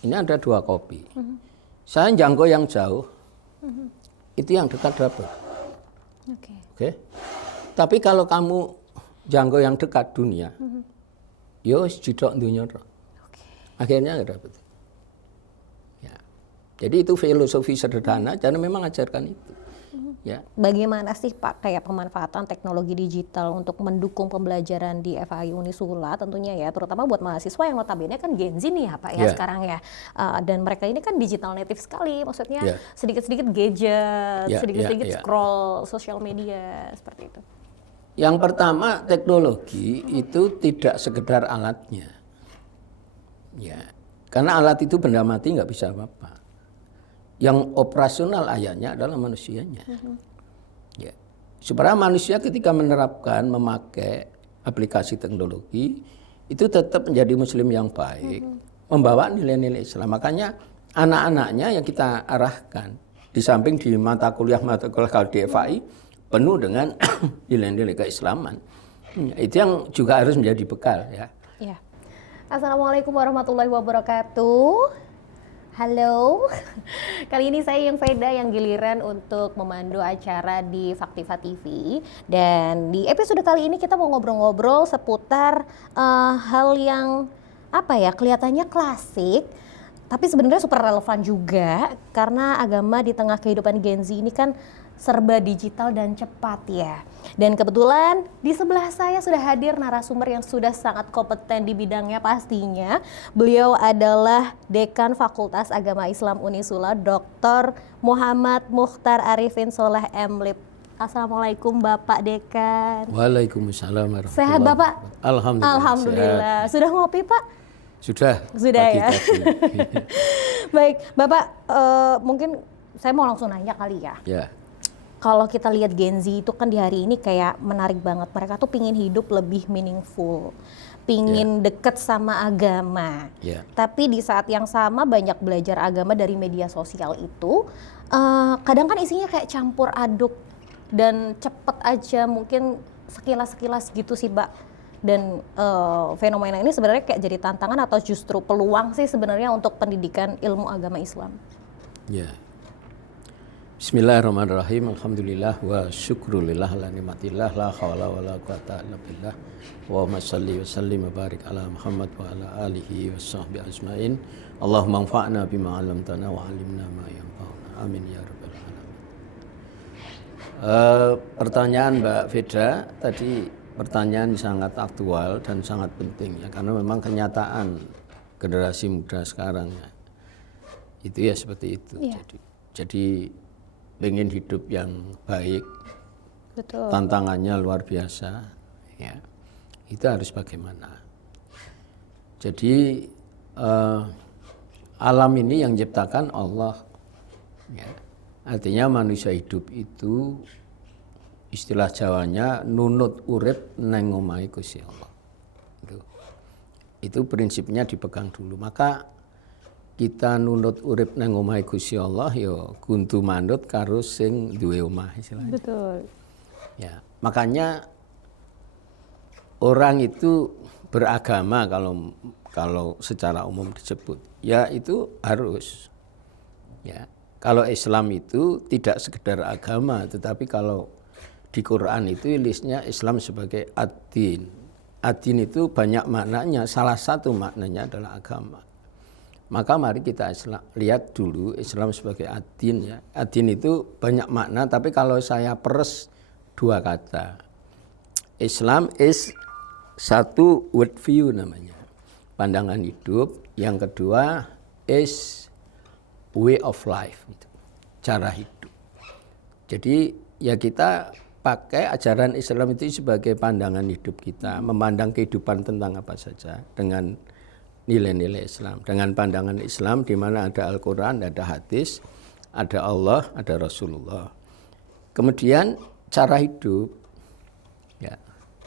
ini ada 2 kopi. Saya jangkau yang jauh, itu yang dekat dapat. Oke. Tapi kalau kamu jangkau yang dekat dunia, yo jidok dunia. Akhirnya nggak dapat. Ya. Jadi itu filosofi sederhana, dan memang ajarkan itu. Ya. Bagaimana sih Pak kayak pemanfaatan teknologi digital untuk mendukung pembelajaran di FAI Unisula tentunya ya, terutama buat mahasiswa yang notabene kan Gen Z nih ya Pak ya sekarang ya, dan mereka ini kan digital native sekali, maksudnya sedikit-sedikit gadget, sedikit-sedikit scroll sosial media seperti itu. Yang pertama, teknologi itu tidak sekedar alatnya, ya, karena alat itu benda mati nggak bisa apa-apa. Yang operasional ayahnya adalah manusianya. Ya. Supaya manusia ketika menerapkan, memakai aplikasi teknologi, itu tetap menjadi muslim yang baik, membawa nilai-nilai Islam. Makanya anak-anaknya yang kita arahkan, di samping di mata kuliah kalau di FAI, penuh dengan nilai-nilai keislaman. Itu yang juga harus menjadi bekal. Ya. Assalamualaikum warahmatullahi wabarakatuh. Halo, kali ini saya yang Veda yang giliran untuk memandu acara di Faktiva TV. Dan di episode kali ini kita mau ngobrol-ngobrol seputar hal yang kelihatannya klasik, tapi sebenarnya super relevan juga karena agama di tengah kehidupan Gen Z ini kan serba digital dan cepat ya. Dan kebetulan di sebelah saya sudah hadir narasumber yang sudah sangat kompeten di bidangnya pastinya. Beliau adalah Dekan Fakultas Agama Islam Unisula, Dr. Muhammad Mukhtar Arifin Soleh M.Lib. Assalamualaikum Bapak Dekan. Waalaikumsalam warahmatullahi wabarakatuh. Sehat Bapak? Alhamdulillah. Sudah ngopi Pak? Sudah ya. Baik Bapak, mungkin saya mau langsung nanya kali ya. Kalau kita lihat Gen Z itu kan di hari ini kayak menarik banget. Mereka tuh pingin hidup lebih meaningful, pingin deket sama agama. Tapi di saat yang sama banyak belajar agama dari media sosial itu. Kadang kan isinya kayak campur aduk dan cepet aja, mungkin sekilas-sekilas gitu sih Pak. Dan fenomena ini sebenarnya kayak jadi tantangan atau justru peluang sih sebenarnya untuk pendidikan ilmu agama Islam? Bismillahirrahmanirrahim. Alhamdulillah wa syukrulillah ala nikmatillah la haula wala quwata illa billah. Allahumma shalli wa sallim wa barik ala Muhammad wa ala alihi wa sahbihi ajmain. Allahumma anfa'na bima 'allamtana wa 'allimna ma yanfa'una. Amin ya rabbal alamin. Pertanyaan Mbak Veda tadi pertanyaan sangat aktual dan sangat penting ya, karena memang kenyataan generasi muda sekarang ya, itu ya seperti itu. Jadi pengen hidup yang baik, tantangannya luar biasa, ya. Itu harus bagaimana? Jadi alam ini yang ciptakan Allah, ya. Artinya manusia hidup itu istilah Jawanya nunut urip neng omahe Gusti Allah. Itu prinsipnya dipegang dulu. Maka kita nunut urip nang omahe Gusti Allah ya kuntu manut karo sing duwe omah istilahnya. Betul. Ya, makanya orang itu beragama kalau secara umum disebut, ya itu harus. Ya. Kalau Islam itu tidak sekedar agama, tetapi kalau di Quran itu listnya Islam sebagai ad-din. Ad-din itu banyak maknanya, salah satu maknanya adalah agama. Maka mari kita lihat dulu Islam sebagai ad-din ya. Ad-din itu banyak makna, tapi kalau saya peres 2 kata. Islam is satu world view namanya, pandangan hidup. Yang kedua is way of life, cara hidup. Jadi ya kita pakai ajaran Islam itu sebagai pandangan hidup kita, memandang kehidupan tentang apa saja dengan nilai-nilai Islam, dengan pandangan Islam di mana ada Al-Quran, ada hadis, ada Allah, ada Rasulullah. Kemudian cara hidup, ya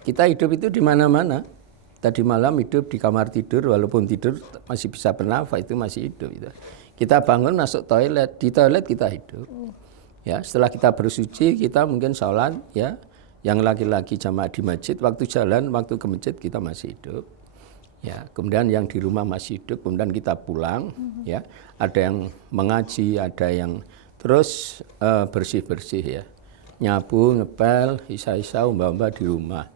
kita hidup itu di mana-mana. Tadi malam hidup di kamar tidur, walaupun tidur masih bisa bernafas, itu masih hidup. Itu. Kita bangun masuk toilet, di toilet kita hidup. Ya, setelah kita bersuci, kita mungkin sholat, ya. Yang laki-laki jamaah di masjid, waktu jalan, waktu ke masjid kita masih hidup. Ya, kemudian yang di rumah masih hidup, kemudian kita pulang, ya, ada yang mengaji, ada yang terus bersih-bersih ya, nyapu, ngepel, isa-isa, umbah-umbah di rumah.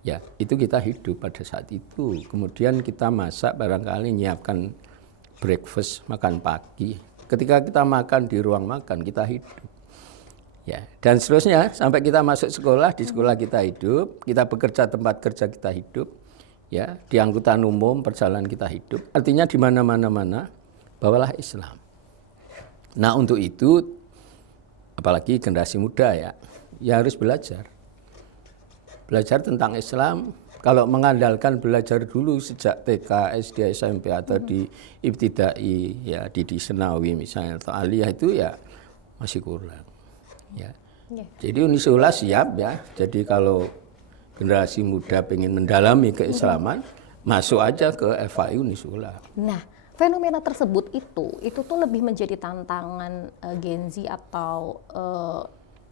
Ya, itu kita hidup pada saat itu. Kemudian kita masak, barangkali nyiapkan breakfast, makan pagi. Ketika kita makan di ruang makan, kita hidup. Ya, dan seterusnya sampai kita masuk sekolah, di sekolah kita hidup, kita bekerja tempat kerja kita hidup. Ya, di angkutan umum perjalanan kita hidup, artinya di mana-mana bawalah Islam. Nah, untuk itu apalagi generasi muda ya harus belajar tentang Islam. Kalau mengandalkan belajar dulu sejak TK, SD, SMP atau di ibtidai ya di senawi misalnya atau aliyah itu ya masih kurang. Ya. Jadi Unisula siap ya. Jadi kalau generasi muda pengen mendalami keislaman, masuk aja ke FAI Unisula. Nah, fenomena tersebut itu tuh lebih menjadi tantangan Gen Z atau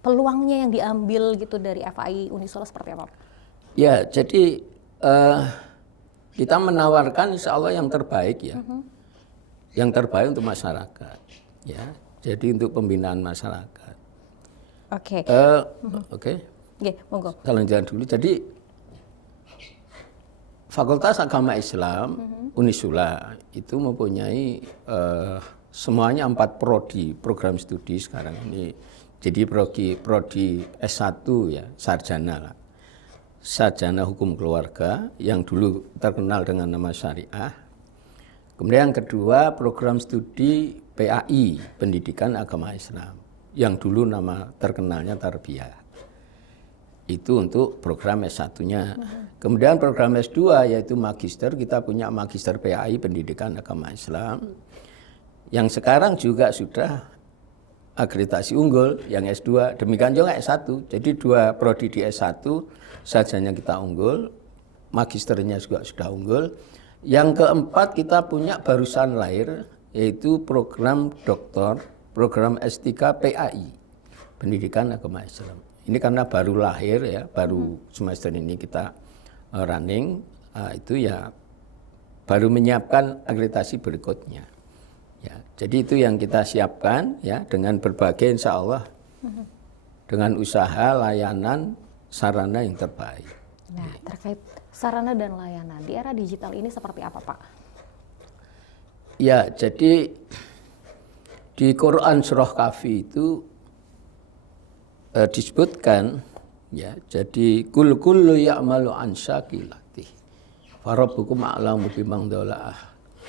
peluangnya yang diambil gitu dari FAI Unisula seperti apa? Ya, jadi kita menawarkan insya Allah yang terbaik ya, yang terbaik untuk masyarakat. Ya, jadi untuk pembinaan masyarakat. Oke. Oke. Oke, monggo. Jalan-jalan dulu. Jadi Fakultas Agama Islam Unisula itu mempunyai semuanya 4 prodi program studi sekarang ini. Jadi prodi S1 ya, sarjana lah. Sarjana Hukum Keluarga yang dulu terkenal dengan nama Syariah. Kemudian yang kedua program studi PAI, Pendidikan Agama Islam, yang dulu nama terkenalnya Tarbiyah. Itu untuk program S1-nya. Kemudian program S2 yaitu magister, kita punya magister PAI Pendidikan Agama Islam. Yang sekarang juga sudah akreditasi unggul yang S2, demikian juga S1. Jadi 2 prodi di S1 sarjana kita unggul, magisternya juga sudah unggul. Yang keempat kita punya barusan lahir yaitu program doktor, program S3 PAI Pendidikan Agama Islam. Ini karena baru lahir ya, baru semester ini kita running, itu ya baru menyiapkan akreditasi berikutnya. Ya, jadi itu yang kita siapkan ya dengan berbagai insya Allah dengan usaha layanan sarana yang terbaik. Nah, terkait sarana dan layanan di era digital ini seperti apa, Pak? Ya, jadi di Quran Surah Kahfi itu disebutkan ya, jadi kullu ya'malu an syakilati farabbukum a'lamu biman dhalla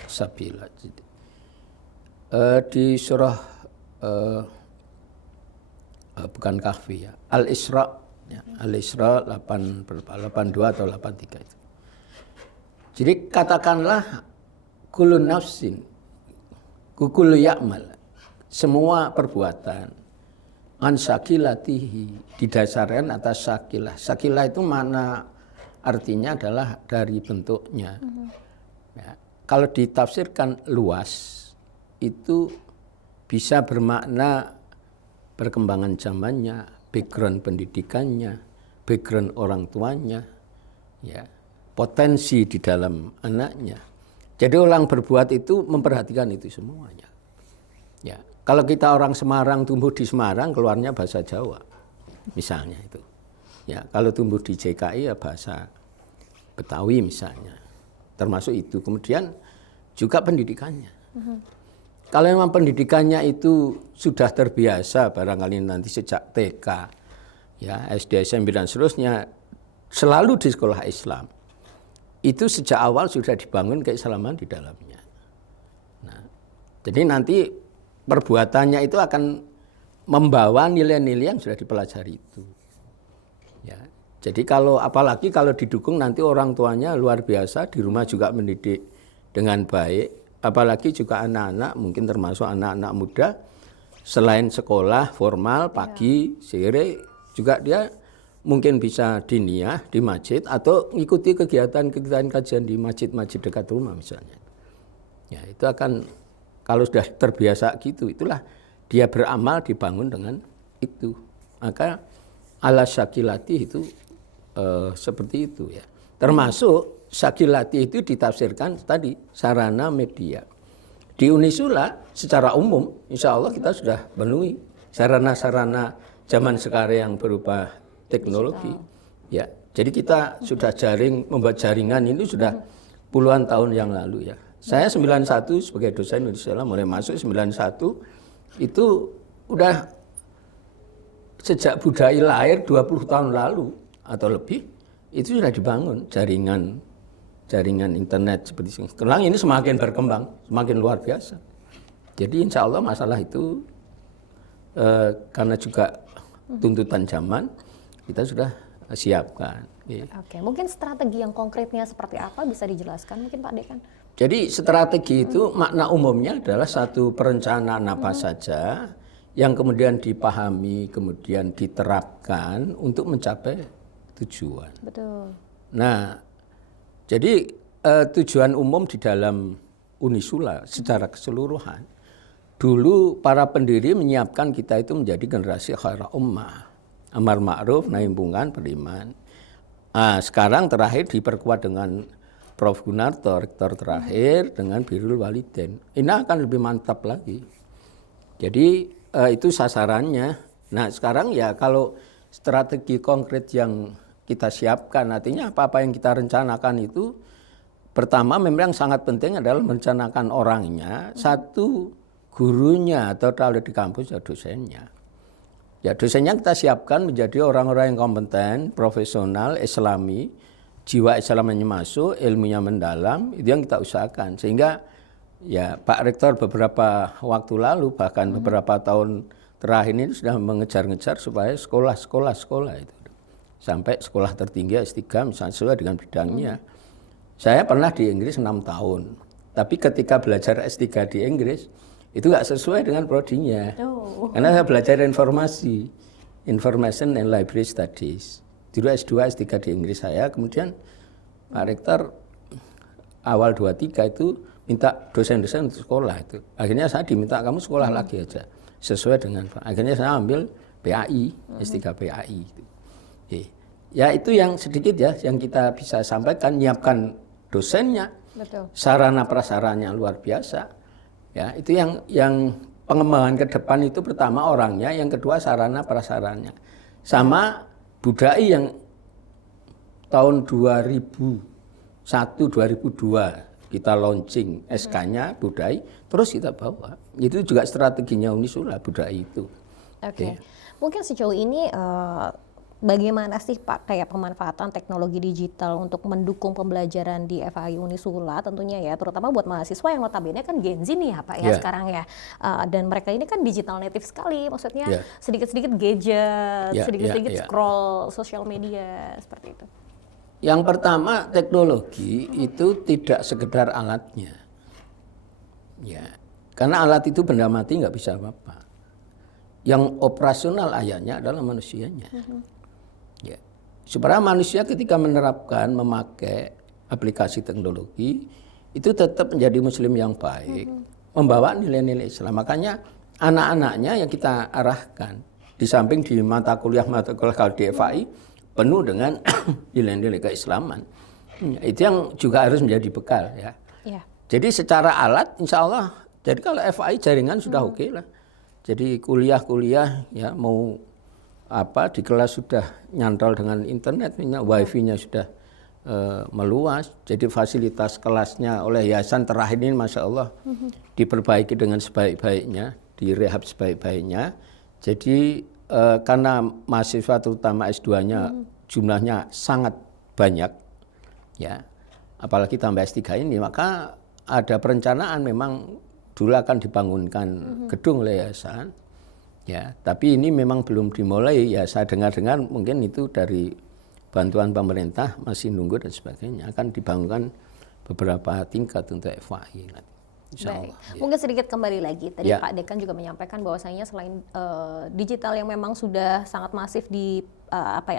sabila. Di surah bukan Kahfi ya, Al-Isra ya, Al-Isra 82 atau 83 itu. Jadi katakanlah kullu nafsin kullu ya'mal, semua perbuatan an syakilatihi didasarkan atas syakilah. Syakilah itu mana artinya adalah dari bentuknya. Ya, kalau ditafsirkan luas itu bisa bermakna perkembangan zamannya, background pendidikannya, background orang tuanya, ya, potensi di dalam anaknya. Jadi orang berbuat itu memperhatikan itu semuanya. Ya. Kalau kita orang Semarang tumbuh di Semarang, keluarnya bahasa Jawa, misalnya itu. Ya, kalau tumbuh di JKI ya bahasa Betawi misalnya, termasuk itu. Kemudian juga pendidikannya. Kalau memang pendidikannya itu sudah terbiasa, barangkali nanti sejak TK, ya SD, SMP dan seterusnya, selalu di sekolah Islam, itu sejak awal sudah dibangun keislaman di dalamnya. Nah, jadi nanti perbuatannya itu akan membawa nilai-nilai yang sudah dipelajari itu. Ya, jadi apalagi kalau didukung nanti orang tuanya luar biasa, di rumah juga mendidik dengan baik, apalagi juga anak-anak, mungkin termasuk anak-anak muda, selain sekolah formal pagi, sore, juga dia mungkin bisa diniyah di masjid atau mengikuti kegiatan-kegiatan kajian di masjid-masjid dekat rumah misalnya. Ya, itu akan, kalau sudah terbiasa gitu, itulah dia beramal dibangun dengan itu. Maka ala syakilati itu seperti itu ya. Termasuk Sagilati itu ditafsirkan tadi sarana media. Di Unisula secara umum insya Allah kita sudah penuhi sarana-sarana zaman sekarang yang berupa teknologi. Ya, jadi kita sudah membuat jaringan ini sudah puluhan tahun yang lalu ya. Saya 91 sebagai dosen Unisula mulai masuk 91 itu udah sejak budaya lahir 20 tahun lalu atau lebih itu sudah dibangun jaringan internet seperti ini. Sekarang ini semakin berkembang, semakin luar biasa. Jadi insya Allah masalah itu karena juga tuntutan zaman kita sudah siapkan. Oke, mungkin strategi yang konkretnya seperti apa bisa dijelaskan mungkin Pak Dekan? Jadi strategi itu makna umumnya adalah satu perencanaan apa saja yang kemudian dipahami, kemudian diterapkan untuk mencapai tujuan. Betul. Nah, jadi tujuan umum di dalam Unisula secara keseluruhan, dulu para pendiri menyiapkan kita itu menjadi generasi khairah ummah, amar ma'ruf, nahi munkar, beriman. Nah, sekarang terakhir diperkuat dengan Prof. Gunarto, rektor terakhir dengan birrul walidain. Ini akan lebih mantap lagi. Jadi itu sasarannya. Nah sekarang ya kalau strategi konkret yang kita siapkan, artinya apa-apa yang kita rencanakan itu, pertama memang sangat penting adalah merencanakan orangnya, satu gurunya atau kalau di kampus ya dosennya. Ya dosennya kita siapkan menjadi orang-orang yang kompeten, profesional, islami, jiwa Islamnya masuk, ilmunya mendalam, itu yang kita usahakan. Sehingga ya Pak Rektor beberapa waktu lalu, bahkan beberapa tahun terakhir ini sudah mengejar-ngejar supaya sekolah itu. Sampai sekolah tertinggi S3 misalnya sesuai dengan bidangnya. Saya pernah di Inggris 6 tahun. Tapi ketika belajar S3 di Inggris, itu nggak sesuai dengan prodinya. Karena saya belajar Information and Library Studies. Dulu S2, S3 di Inggris saya, kemudian Pak Rektor awal 23 itu minta dosen-dosen untuk sekolah itu. Akhirnya saya diminta kamu sekolah lagi aja, sesuai dengan, akhirnya saya ambil PAI, S3 PAI. Ya itu yang sedikit ya, yang kita bisa sampaikan, nyiapkan dosennya, betul, sarana prasarannya luar biasa. Ya itu yang pengembangan ke depan itu pertama orangnya, yang kedua sarana prasarannya. Sama Budai yang tahun 2001-2002 kita launching SK-nya Budai, terus kita bawa. Itu juga strateginya Unisula Budai itu. Oke. Mungkin sejauh ini bagaimana sih Pak kayak pemanfaatan teknologi digital untuk mendukung pembelajaran di FAI Unisula tentunya ya, terutama buat mahasiswa yang notabene kan Gen Z nih ya Pak ya sekarang ya, dan mereka ini kan digital native sekali, maksudnya sedikit-sedikit gadget, sedikit-sedikit scroll sosial media seperti itu. Yang pertama teknologi itu tidak sekedar alatnya, ya karena alat itu benda mati nggak bisa apa-apa. Yang operasional ayahnya adalah manusianya. Ya. Supaya manusia ketika menerapkan, memakai aplikasi teknologi, itu tetap menjadi muslim yang baik, membawa nilai-nilai Islam. Makanya anak-anaknya yang kita arahkan, di samping di mata kuliah kalau di FAI, penuh dengan nilai-nilai keislaman. Itu yang juga harus menjadi bekal. Ya. Jadi secara alat, insya Allah, jadi kalau FAI jaringan sudah oke lah. Jadi kuliah-kuliah ya mau apa di kelas sudah nyantol dengan internet, wifi-nya sudah meluas. Jadi fasilitas kelasnya oleh yayasan terakhir ini Masya Allah diperbaiki dengan sebaik-baiknya, direhab sebaik-baiknya. Jadi karena mahasiswa terutama S2-nya jumlahnya sangat banyak, ya apalagi tambah S3 ini, maka ada perencanaan memang dulu akan dibangunkan gedung oleh yayasan. Ya, tapi ini memang belum dimulai ya, saya dengar-dengar mungkin itu dari bantuan pemerintah masih nunggu dan sebagainya, akan dibangunkan beberapa tingkat untuk FAI nanti. Baik. Mungkin sedikit kembali lagi tadi Pak Dekan juga menyampaikan bahwasanya selain digital yang memang sudah sangat masif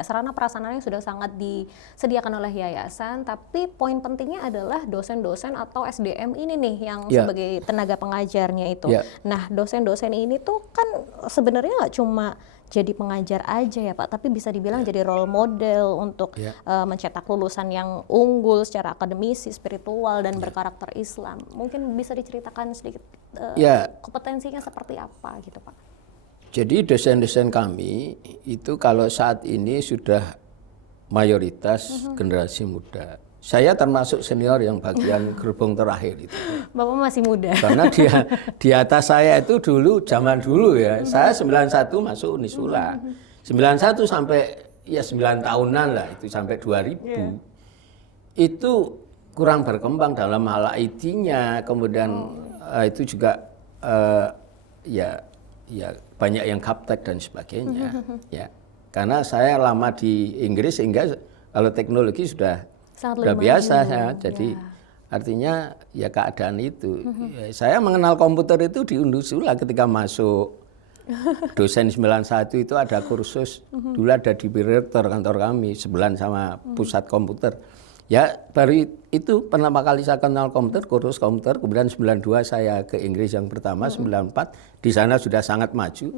sarana prasarananya sudah sangat disediakan oleh yayasan, tapi poin pentingnya adalah dosen-dosen atau SDM ini nih yang sebagai tenaga pengajarnya itu. Nah, dosen-dosen ini tuh kan sebenarnya nggak cuma jadi pengajar aja ya Pak, tapi bisa dibilang jadi role model untuk mencetak lulusan yang unggul secara akademisi, spiritual, dan berkarakter Islam. Mungkin bisa diceritakan sedikit kompetensinya seperti apa gitu Pak? Jadi dosen-dosen kami itu kalau saat ini sudah mayoritas generasi muda. Saya termasuk senior yang bagian gerbong terakhir itu. Bapak masih muda. Karena di atas saya itu dulu, zaman dulu ya, saya 91 masuk Unisula. 91 sampai ya 9 tahunan lah, itu sampai 2000. Itu kurang berkembang dalam hal IT-nya, kemudian itu juga ya banyak yang gaptek dan sebagainya. Ya. Karena saya lama di Inggris sehingga kalau teknologi sudah biasa ya. Jadi artinya ya keadaan itu. Saya mengenal komputer itu di Unisula ketika masuk dosen 91 itu ada kursus. Dulu ada di direktur kantor kami sebelah sama pusat komputer. Ya baru itu pertama kali saya kenal komputer, kursus komputer. Kemudian 92 saya ke Inggris yang pertama, 94 di sana sudah sangat maju.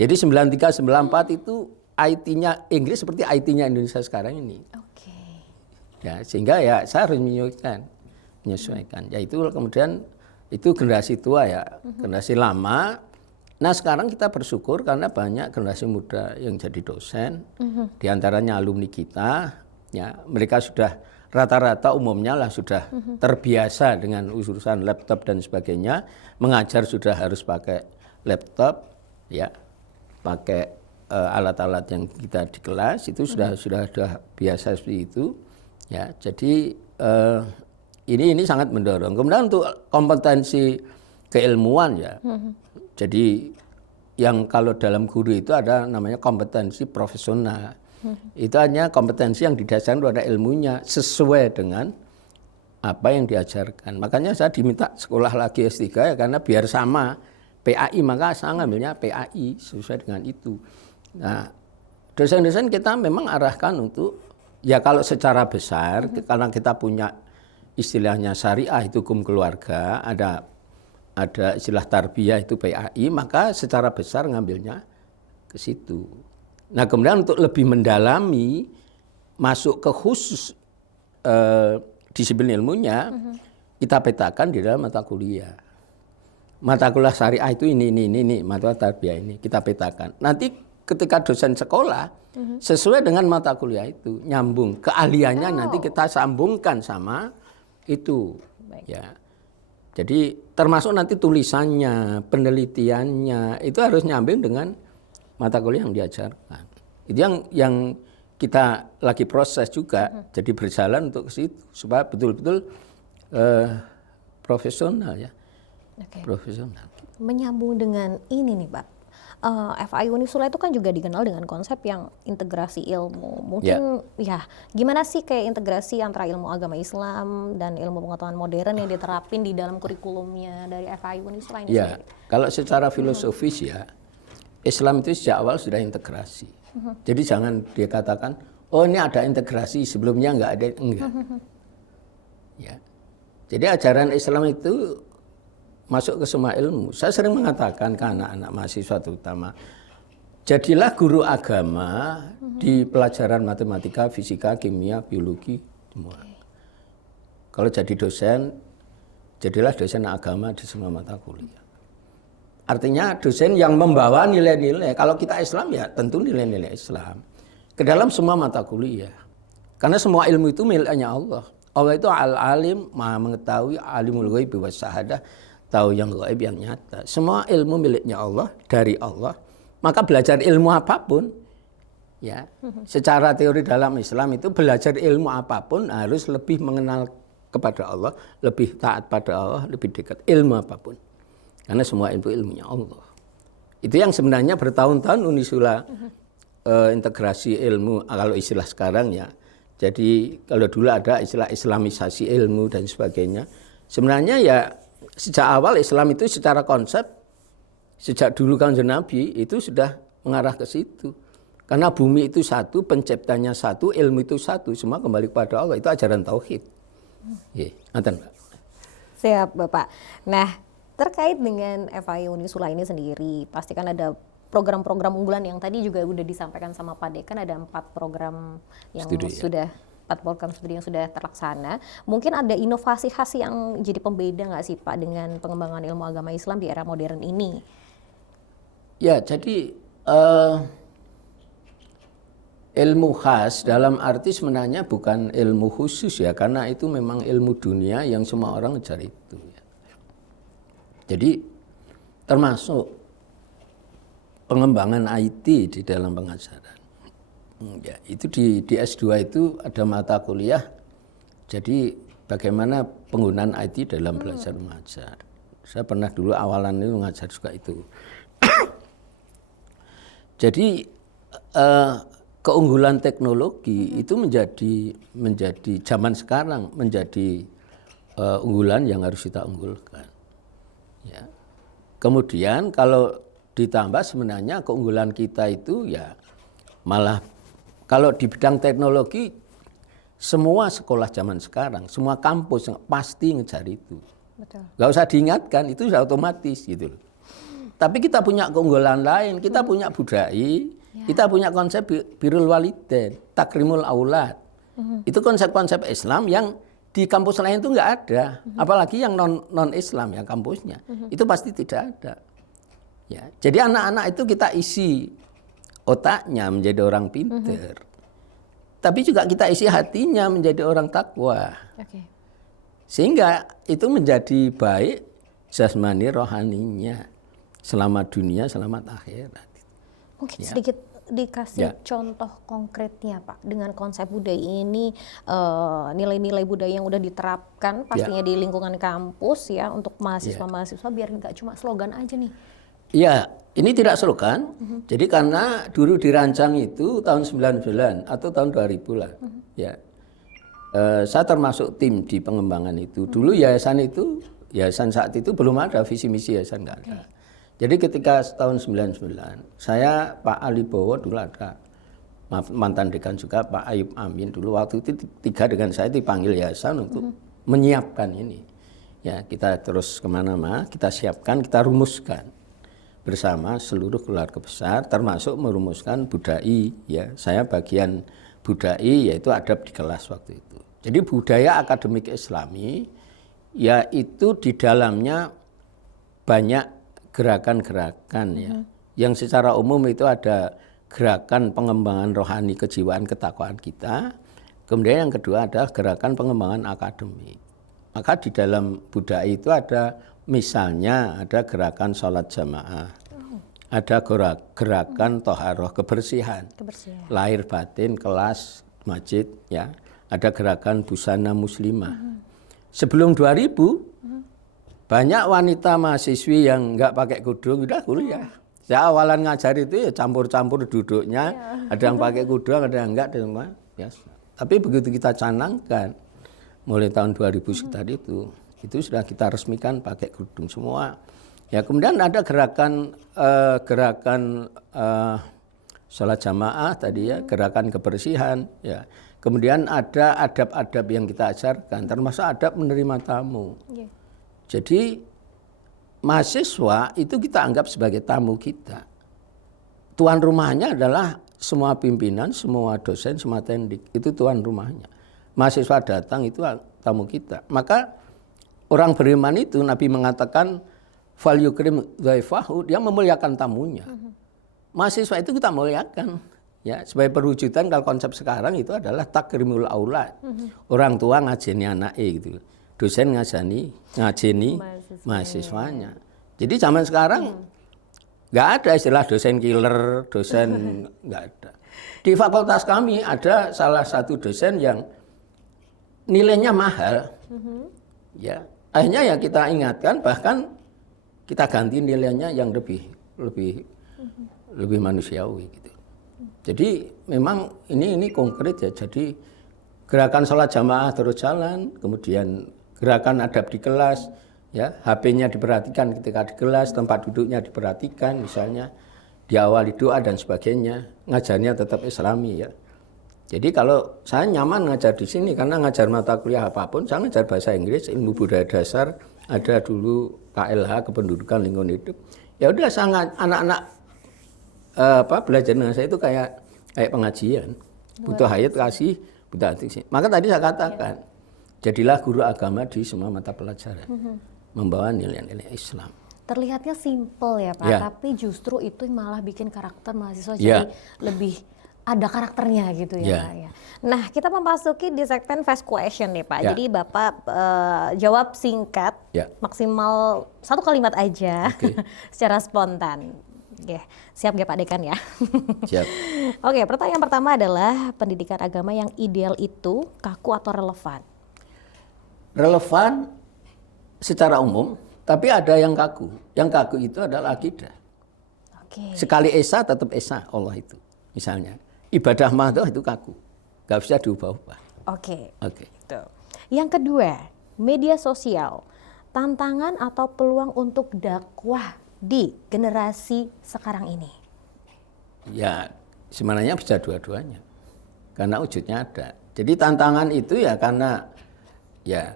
Jadi 93, 94 itu IT-nya Inggris seperti IT-nya Indonesia sekarang ini. Ya, sehingga ya saya harus menyesuaikan. Ya itu kemudian itu generasi tua ya, generasi lama. Nah sekarang kita bersyukur karena banyak generasi muda yang jadi dosen, diantaranya alumni kita. Ya, mereka sudah rata-rata umumnya lah sudah terbiasa dengan urusan laptop dan sebagainya. Mengajar sudah harus pakai laptop, ya, pakai alat-alat yang kita di kelas itu sudah biasa seperti itu. Ya, jadi ini sangat mendorong. Kemudian untuk kompetensi keilmuan ya, jadi yang kalau dalam guru itu ada namanya kompetensi profesional. Itu hanya kompetensi yang didasarkan pada ilmunya sesuai dengan apa yang diajarkan. Makanya saya diminta sekolah lagi S3 ya karena biar sama PAI, maka saya ngambilnya PAI sesuai dengan itu. Nah, dosen-dosen kita memang arahkan untuk ya kalau secara besar, karena kita punya istilahnya syariah itu hukum keluarga, ada istilah tarbiyah itu PAI, maka secara besar ngambilnya ke situ. Nah kemudian untuk lebih mendalami, masuk ke khusus disiplin ilmunya, kita petakan di dalam mata kuliah. Mata kuliah syariah itu ini, mata tarbiyah ini, kita petakan. Nanti ketika dosen sekolah, sesuai dengan mata kuliah itu nyambung keahliannya nanti kita sambungkan sama itu. Ya, jadi termasuk nanti tulisannya, penelitiannya itu harus nyambung dengan mata kuliah yang diajarkan. Itu yang kita lagi proses juga, jadi berjalan untuk ke situ supaya betul-betul profesional ya, profesional. Menyambung dengan ini nih Pak. FAI Unisula itu kan juga dikenal dengan konsep yang integrasi ilmu. Mungkin ya gimana sih kayak integrasi antara ilmu agama Islam dan ilmu pengetahuan modern yang diterapin di dalam kurikulumnya dari FAI Unisula ini? Ya, kalau secara filosofis ya Islam itu sejak awal sudah integrasi. Jadi jangan dia katakan, oh ini ada integrasi sebelumnya enggak ada, enggak. Ya. Jadi ajaran Islam itu masuk ke semua ilmu. Saya sering mengatakan ke anak-anak mahasiswa terutama, jadilah guru agama di pelajaran matematika, fisika, kimia, biologi, semua. Kalau jadi dosen, jadilah dosen agama di semua mata kuliah. Artinya dosen yang membawa nilai-nilai, kalau kita Islam ya tentu nilai-nilai Islam ke dalam semua mata kuliah. Karena semua ilmu itu miliknya Allah. Allah itu al-alim, maha mengetahui, alimul ghaib was syahadah, tahu yang gaib yang nyata. Semua ilmu miliknya Allah, dari Allah. Maka belajar ilmu apapun, ya, secara teori dalam Islam itu belajar ilmu apapun harus lebih mengenal kepada Allah, lebih taat pada Allah, lebih dekat ilmu apapun. Karena semua ilmunya Allah. Itu yang sebenarnya bertahun-tahun Unisula integrasi ilmu, kalau istilah sekarang ya. Jadi kalau dulu ada istilah islamisasi ilmu dan sebagainya. Sebenarnya ya sejak awal Islam itu secara konsep, sejak dulu Kanjeng Nabi itu sudah mengarah ke situ. Karena bumi itu satu, penciptanya satu, ilmu itu satu, semua kembali kepada Allah. Itu ajaran tauhid. Ngoten, Pak. Siap, Bapak. Nah, terkait dengan FIU Unisula ini sendiri, pasti kan ada program-program unggulan yang tadi juga udah disampaikan sama Pak Dekan, ada 4 program yang Studi, ya. sudah 4 program studi yang sudah terlaksana. Mungkin ada inovasi khas yang jadi pembeda nggak sih Pak dengan pengembangan ilmu agama Islam di era modern ini? Ya, jadi ilmu khas dalam arti sebenarnya bukan ilmu khusus ya, karena itu memang ilmu dunia yang semua orang ngejar itu. Ya. Jadi termasuk pengembangan IT di dalam pengajaran. Ya, itu di S2 itu ada mata kuliah. Jadi bagaimana penggunaan IT dalam belajar mengajar. Saya pernah dulu awalan itu mengajar juga itu. Jadi keunggulan teknologi itu menjadi zaman sekarang menjadi unggulan yang harus kita unggulkan. Ya. Kemudian kalau ditambah sebenarnya keunggulan kita itu ya malah kalau di bidang teknologi semua sekolah zaman sekarang, semua kampus pasti ngejar itu. Betul. Gak usah diingatkan, itu sudah otomatis gitu loh. Tapi kita punya keunggulan lain, kita punya budaya, kita punya konsep birrul walidain, takrimul aulad. Itu konsep-konsep Islam yang di kampus lain itu nggak ada, apalagi yang non Islam ya kampusnya, itu pasti tidak ada. Ya, jadi anak-anak itu kita isi otaknya menjadi orang pinter, tapi juga kita isi hatinya menjadi orang takwa, sehingga itu menjadi baik jasmani rohaninya, selamat dunia, selamat akhirat. Mungkin sedikit dikasih contoh konkretnya Pak, dengan konsep budaya ini, nilai-nilai budaya yang udah diterapkan pastinya di lingkungan kampus ya untuk mahasiswa-mahasiswa biar nggak cuma slogan aja nih. Ya, ini tidak slogan. Jadi karena dulu dirancang itu tahun 99 atau tahun 2000 lah. Ya, saya termasuk tim di pengembangan itu. Dulu yayasan saat itu belum ada visi misi yayasan, nggak ada. Jadi ketika tahun 99, saya Pak Ali Bowo dulu ada, mantan dekan juga Pak Ayub Amin dulu waktu itu 3 dengan saya dipanggil yayasan untuk menyiapkan ini. Ya, kita terus kemana-mana, kita siapkan, kita rumuskan bersama seluruh keluarga besar, termasuk merumuskan budaya. Ya, saya bagian budaya yaitu adab di kelas waktu itu. Jadi budaya akademik Islami, yaitu di dalamnya banyak gerakan-gerakan ya, yang secara umum itu ada gerakan pengembangan rohani kejiwaan ketakwaan kita. Kemudian yang kedua adalah gerakan pengembangan akademik. Maka di dalam budaya itu ada misalnya ada gerakan sholat jamaah, ada gerakan toharoh kebersihan, lahir batin kelas masjid ya, ada gerakan busana muslimah. Sebelum 2000 banyak wanita mahasiswi yang nggak pakai kudung udah kuliah. Saya awalan ngajar itu ya campur-campur duduknya, ada yang pakai kudung, ada yang enggak, ada yang enggak. Ya. Tapi begitu kita canangkan mulai tahun 2000 sekitar itu sudah kita resmikan pakai kerudung semua. Ya, kemudian ada gerakan sholat jamaah tadi ya, gerakan kebersihan ya. Kemudian ada adab-adab yang kita ajarkan, termasuk adab menerima tamu. Jadi mahasiswa itu kita anggap sebagai tamu kita. Tuan rumahnya adalah semua pimpinan, semua dosen, semua tendik. Itu tuan rumahnya. Mahasiswa datang itu tamu kita. Maka orang beriman itu Nabi mengatakan fal yukrim dhaifahu, dia memuliakan tamunya. Mahasiswa itu kita muliakan. Ya, sebagai perwujudan kalau konsep sekarang itu adalah takrimul aulad. Orang tua ngajeni anaknya gitu. Dosen ngajeni mahasiswanya. Jadi zaman sekarang nggak ada istilah dosen killer, dosen nggak ada. Di fakultas kami ada salah satu dosen yang nilainya mahal. Ya, akhirnya ya kita ingatkan, bahkan kita ganti nilainya yang lebih manusiawi gitu. Jadi memang ini konkret ya. Jadi gerakan sholat jamaah terus jalan, kemudian gerakan adab di kelas, ya HP-nya diperhatikan ketika di kelas, tempat duduknya diperhatikan misalnya. diawali doa dan sebagainya, ngajarnya tetap Islami ya. Jadi kalau saya nyaman ngajar di sini karena ngajar mata kuliah apapun, saya ngajar bahasa Inggris, ilmu budaya dasar, ada dulu KLH kependudukan lingkungan hidup. Ya udah sangat anak-anak belajar dengan saya itu kayak pengajian. Butuh ayat kasih, butuh hati. Maka tadi saya katakan, jadilah guru agama di semua mata pelajaran, membawa nilai-nilai Islam. Terlihatnya simple ya Pak, Ya. tapi justru itu malah bikin karakter mahasiswa Ya. jadi lebih ada karakternya gitu ya Ya. Pak ya. Nah kita memasuki di segmen fast question nih Pak. Ya. Jadi Bapak jawab singkat, Ya. maksimal 1 kalimat aja, Oke. secara spontan. Oke, siap gak Pak Dekan ya? Siap. Oke, pertanyaan pertama adalah pendidikan agama yang ideal itu kaku atau relevan? Relevan secara umum, tapi ada yang kaku. Yang kaku itu adalah akidah. Oke. Sekali esa tetap esa Allah itu. Misalnya, ibadah mahdoh itu kaku. Gak bisa diubah-ubah. Oke. Oke. Gitu. Yang kedua, media sosial, tantangan atau peluang untuk dakwah di generasi sekarang ini? Ya, sebenarnya bisa dua-duanya. Karena wujudnya ada. Jadi tantangan itu ya karena ya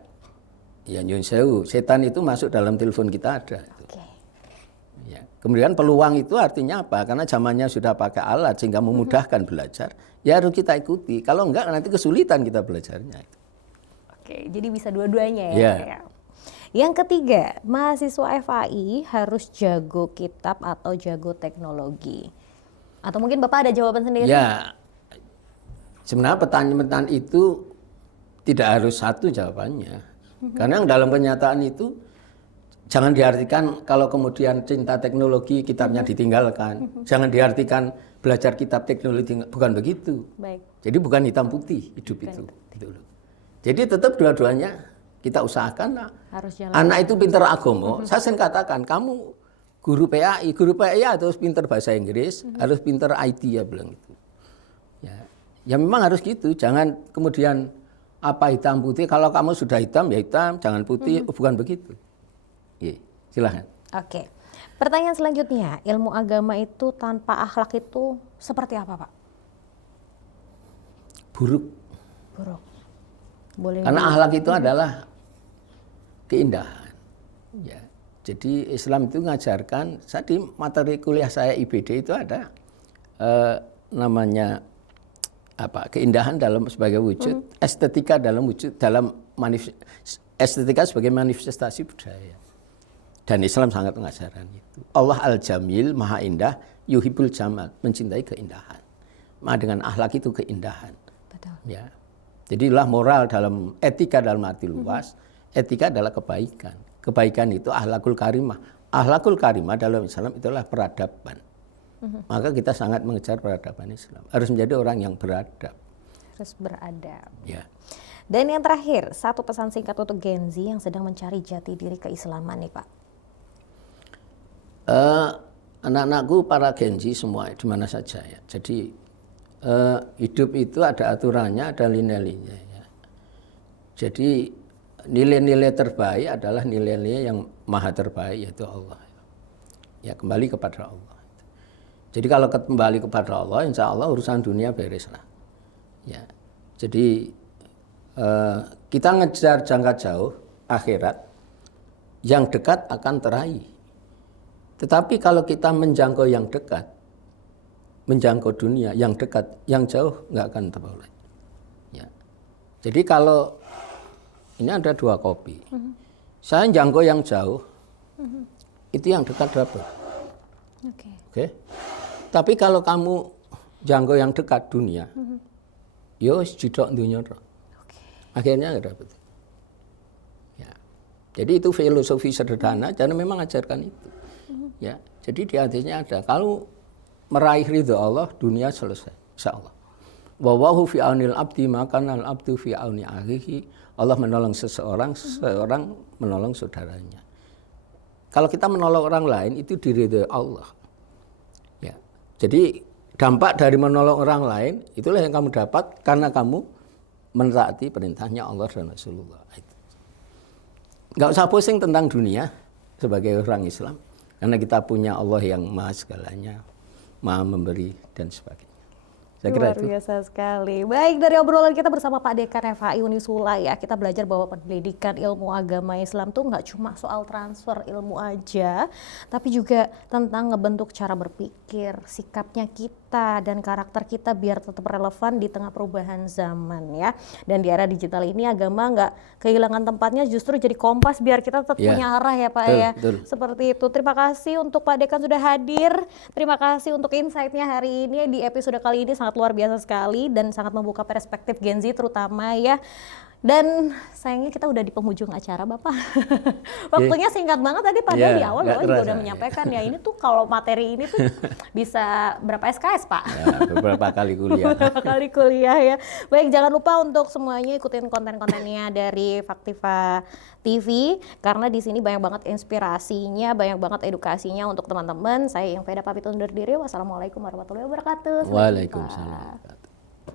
nyun sewu, setan itu masuk dalam telepon kita ada. Oke. Ya. Kemudian peluang itu artinya apa? Karena zamannya sudah pakai alat sehingga memudahkan belajar. Ya harus kita ikuti. Kalau enggak nanti kesulitan kita belajarnya. Oke, jadi bisa dua-duanya ya. Ya. Pak, ya. Yang ketiga, mahasiswa FAI harus jago kitab atau jago teknologi. Atau mungkin Bapak ada jawaban sendiri? Ya, sebenarnya pertanyaan itu tidak harus satu jawabannya. Karena yang dalam kenyataan itu jangan diartikan kalau kemudian cinta teknologi kitabnya ditinggalkan. Jangan diartikan belajar kitab teknologi, bukan begitu. Baik. Jadi bukan hitam putih hidup itu. Gitu loh. Jadi tetap dua-duanya kita usahakan. Harus jalan. Anak itu pinter agomo, saya sering katakan kamu guru PAI harus pinter bahasa Inggris, harus pinter IT ya bilang itu. Ya memang harus gitu, jangan kemudian apa hitam putih, kalau kamu sudah hitam ya hitam, jangan putih, bukan begitu. Iya, silahkan. Oke. Pertanyaan selanjutnya, ilmu agama itu tanpa akhlak itu seperti apa Pak? Buruk. Buruk. Boleh. Karena akhlak itu adalah keindahan. Ya. Jadi Islam itu mengajarkan, saya di materi kuliah saya IBD itu ada namanya apa? Keindahan dalam sebagai wujud, estetika dalam wujud estetika sebagai manifestasi budaya. Dan Islam sangat mengajarkan itu. Allah Al-Jamil, Maha Indah, yuhibul jamal, mencintai keindahan. Maka dengan akhlak itu keindahan. Betul. Ya. Jadilah moral dalam etika dalam arti luas, etika adalah kebaikan. Kebaikan itu akhlakul karimah. Akhlakul karimah dalam Islam itulah peradaban. Maka kita sangat mengejar peradaban Islam. Harus menjadi orang yang beradab. Harus beradab. Ya. Dan yang terakhir, satu pesan singkat untuk Gen Z yang sedang mencari jati diri keislaman nih Pak. Anak-anakku para Gen Z semua di mana saja ya. Jadi hidup itu ada aturannya, ada nilai-nilainya. Ya. Jadi nilai-nilai terbaik adalah nilai-nilai yang maha terbaik yaitu Allah. Ya kembali kepada Allah. Jadi kalau kembali kepada Allah, insya Allah urusan dunia bereslah. Ya, jadi kita ngejar jangka jauh akhirat, yang dekat akan teraih. Tetapi kalau kita menjangkau yang dekat, menjangkau dunia yang dekat, yang jauh nggak akan terboleh. Ya. Jadi kalau ini ada 2 kopi, saya jangkau yang jauh, itu yang dekat dapat. Oke. Oke. Tapi kalau kamu jangkau yang dekat dunia, yo jidok dunia tok. Akhirnya nggak dapat. Ya. Jadi itu filosofi sederhana, dan memang ajarkan itu. Ya. Jadi di hadisnya ada, kalau meraih ridho Allah, dunia selesai, insya Allah. Wallahu fi aunil abdi makanal abdu fi auni akhihi. Allah menolong seseorang, seseorang menolong saudaranya. Kalau kita menolong orang lain itu diridhoi Allah. Ya. Jadi dampak dari menolong orang lain itulah yang kamu dapat karena kamu mentaati perintahnya Allah dan Rasulullah. Enggak usah pusing tentang dunia sebagai orang Islam karena kita punya Allah yang maha segalanya. Maha Memberi dan sebagainya. Saya kira Luar itu. biasa sekali. Baik, dari obrolan kita bersama Pak Dekan FHI Unisula ya, kita belajar bahwa pendidikan ilmu agama Islam tuh nggak cuma soal transfer ilmu aja, tapi juga tentang ngebentuk cara berpikir, sikapnya kita, dan karakter kita biar tetap relevan di tengah perubahan zaman ya. Dan di era digital ini agama nggak kehilangan tempatnya, justru jadi kompas biar kita tetap Ya, punya arah ya Pak betul, ya. betul. Seperti itu. Terima kasih untuk Pak Dekan sudah hadir. Terima kasih untuk insight-nya hari ini di episode kali ini sangat luar biasa sekali dan sangat membuka perspektif Gen Z terutama ya. Dan sayangnya kita udah di penghujung acara Bapak. Waktunya singkat banget tadi padahal di awal nggak Bapak juga terasa, udah menyampaikan ya ini tuh kalau materi ini tuh bisa berapa SKS Pak? Ya, beberapa kali kuliah. Beberapa kali kuliah ya. Baik, jangan lupa untuk semuanya ikutin konten-kontennya dari Faktiva TV karena di sini banyak banget inspirasinya, banyak banget edukasinya untuk teman-teman. Saya yang Veda pamit undur diri. Wassalamualaikum warahmatullahi wabarakatuh. Sampai jumpa. Waalaikumsalam.